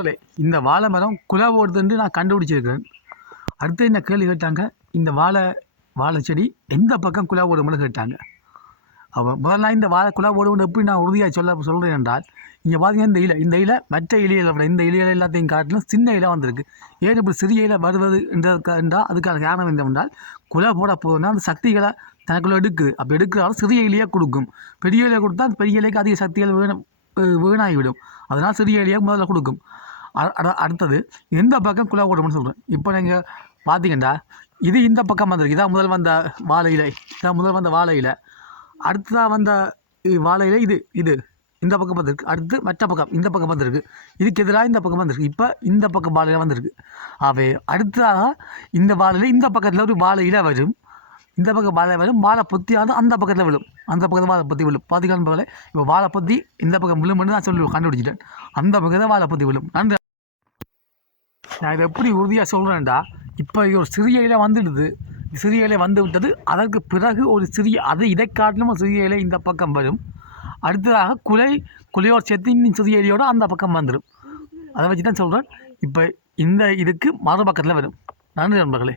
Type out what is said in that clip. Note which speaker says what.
Speaker 1: நண்பர்களே, இந்த வாழை மரம் குலா ஓடுதுன்னு நான் கண்டுபிடிச்சிருக்கிறேன். அடுத்து என்ன கேள்வி கேட்டாங்க? இந்த வாழை வாழை செடி எந்த பக்கம் குலா ஓடும்னு கேட்டாங்க. அவன் முதல்ல இந்த வாழை குலா ஓடும்னு எப்படி நான் உறுதியாக சொல்ல சொல்கிறேன் என்றால் இங்கே பார்த்தீங்கன்னா இந்த இலை இந்த இலை மற்ற இலையில விட இந்த இலையில எல்லாத்தையும் காட்டிலும் சின்ன இலை வந்திருக்கு. ஏன் இப்படி சிறிய இலை வருவது என்றால் அதுக்கான காரணம் என்னவென்றால் குலை போட போதுன்னா அந்த சக்திகளை தனக்குள்ள எடுக்குது. அப்போ எடுக்கிறாலும் சிறிய இலையாக கொடுக்கும். பெரிய இலையை கொடுத்தா அந்த பெரிய இலைக்கு அதிக சக்திகள் வேணும் வீணாகிவிடும். அதனால் சிறிய இலையாக முதல்ல கொடுக்கும். அடுத்தது எந்த பக்கம் குழா ஓடும்னு சொல்கிறேன் இப்போ நீங்கள் பார்த்தீங்கன்னா இது இந்த பக்கம் வந்திருக்கு. இதான் முதல் வந்த வாழை இலை இதான் முதல் வந்த வாழை இலை அடுத்ததாக வந்த இ- வாழை இலை இது இது. இந்த பக்கம் வந்திருக்கு. அடுத்து மற்ற பக்கம் இந்த பக்கம் வந்திருக்கு. இதுக்கு எதிராக இந்த பக்கம் வந்திருக்கு. இப்போ இந்த பக்கம் வாழை இலை வந்திருக்கு. அவை அடுத்ததாக இந்த வாழையில இந்த பக்கத்தில் ஒரு வாழை இலை வரும். இந்த பக்கம் வாழை வரும். வாழை பொத்தியாவது அந்த பக்கத்தில் விழும். அந்த பக்கத்தில் வாழை பொத்தி விழும். பார்த்தீங்கன்னு இப்போ வாழை பொத்தி இந்த பக்கம் விழும்னு நான் சொல்லி கண்டுபிடிச்சிட்டேன். அந்த பக்கத்தில் வாழை பொத்தி விழும். நன்றி. நான் இதை எப்படி உறுதியாக சொல்கிறேன்டா இப்போ ஒரு சிறிய இலை வந்துடுது. சிறிய இலை வந்து விட்டது அதற்கு பிறகு ஒரு சிறிய அதை இதை காட்டிலும் ஒரு சிறிய இலை இந்த பக்கம் வரும். அடுத்ததாக குலை குலையோர் சேர்த்து இன்னும் சிறிய இலையோடு அந்த பக்கம் வந்துடும் அதை வச்சு தான் சொல்கிறேன் இப்போ இந்த இதுக்கு மறுபக்கத்தில் வரும். நன்றி நண்பர்களே.